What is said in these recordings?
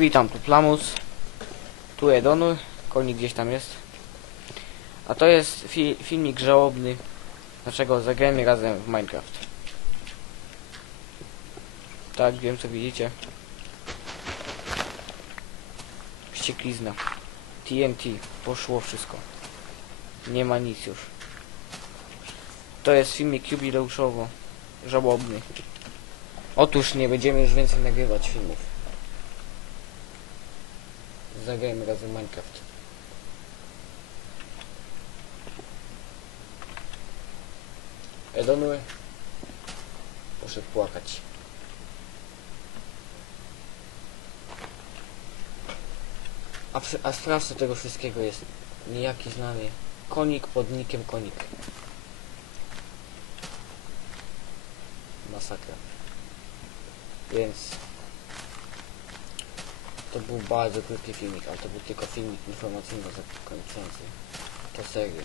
Witam, tu Plamus. Tu Edonu. Konik gdzieś tam jest. A to jest fi filmik żałobny. Dlaczego zagrajmy razem w Minecraft. Tak, wiem co widzicie. Wścieklizna. TNT. Poszło wszystko. Nie ma nic już. To jest filmik jubileuszowo. Żałobny. Otóż nie będziemy już więcej nagrywać filmów. Zagrajmy razem Minecraft. Edonły poszedł płakać. A, przy- a sprawcą tego wszystkiego jest niejaki znany konik pod nikiem konik. Masakra. Więc to był bardzo krótki filmik, ale to był tylko filmik informacyjno zakończący. To serio.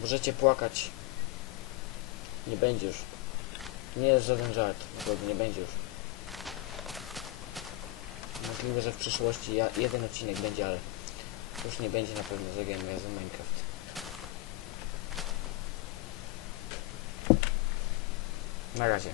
Możecie płakać. Nie będzie już. Nie jest żaden żart. Nie będzie już. Możliwe, że w przyszłości ja, jeden odcinek będzie, ale już nie będzie na pewno zagrajmy razem Minecraft. Na razie.